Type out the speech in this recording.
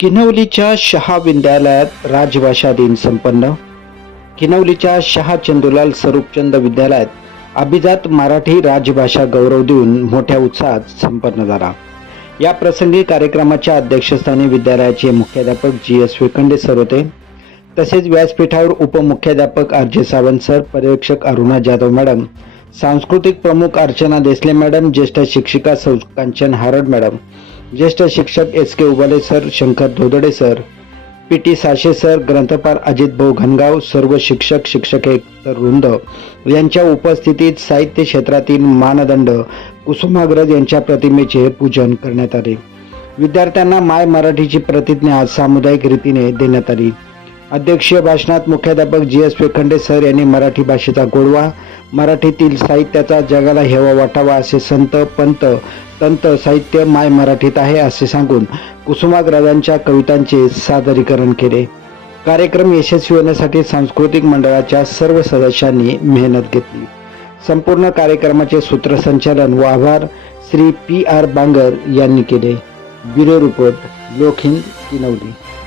किनवलीच्या शहा विद्यालयात राजभाषा दिन संपन्न. किनवलीच्या शहा चंदुलाल स्वरूपचंद विद्यालयात अभिजात मराठी राजभाषा गौरव देऊन मोठ्या उत्साहात संपन्न झाला. या प्रसंगी कार्यक्रमाच्या अध्यक्षस्थानी विद्यालयाचे मुख्याध्यापक जी एस विखंडे सर होते. तसेच व्यासपीठावर उपमुख्याध्यापक आर जे सावंत सर पर्यवेक्षक अरुणा जाधव मॅडम सांस्कृतिक प्रमुख अर्चना देसले मॅडम ज्येष्ठ शिक्षिका सौ कांचन हारड मॅडम ज्येष्ठ शिक्षक S K Ubale sir Shankar Dhodade sir P T Sashe sir ग्रंथपाल Ajit Bhau Ghangav सर्व शिक्षक शिक्षकेतर वृंद. यांच्या उपस्थितीत साहित्य क्षेत्रातील मानदंड कुसुमाग्रज यांच्या प्रतिमेचे पूजन करण्यात आले. विद्यार्थ्यांना माय मराठीची प्रतिज्ञा सामुदायिक रीतीने देण्यात आली. अध्यक्षीय भाषणात मुख्याध्यापक जी एस वेखंडे सर यांनी मराठी भाषेचा गोडवा मराठीतील साहित्याचा जगाला हेवा वाटावा असे संत पंत तंत साहित्य माय मराठीत आहे असे सांगून कुसुमाग्रजांच्या कवितांचे सादरीकरण केले. कार्यक्रम यशस्वी होण्यासाठी सांस्कृतिक मंडळाच्या सर्व सदस्यांनी मेहनत घेतली. संपूर्ण कार्यक्रमाचे सूत्रसंचालन व आभार श्री पी आर बांगर यांनी केले. Bureau report Lokhind Kinwali.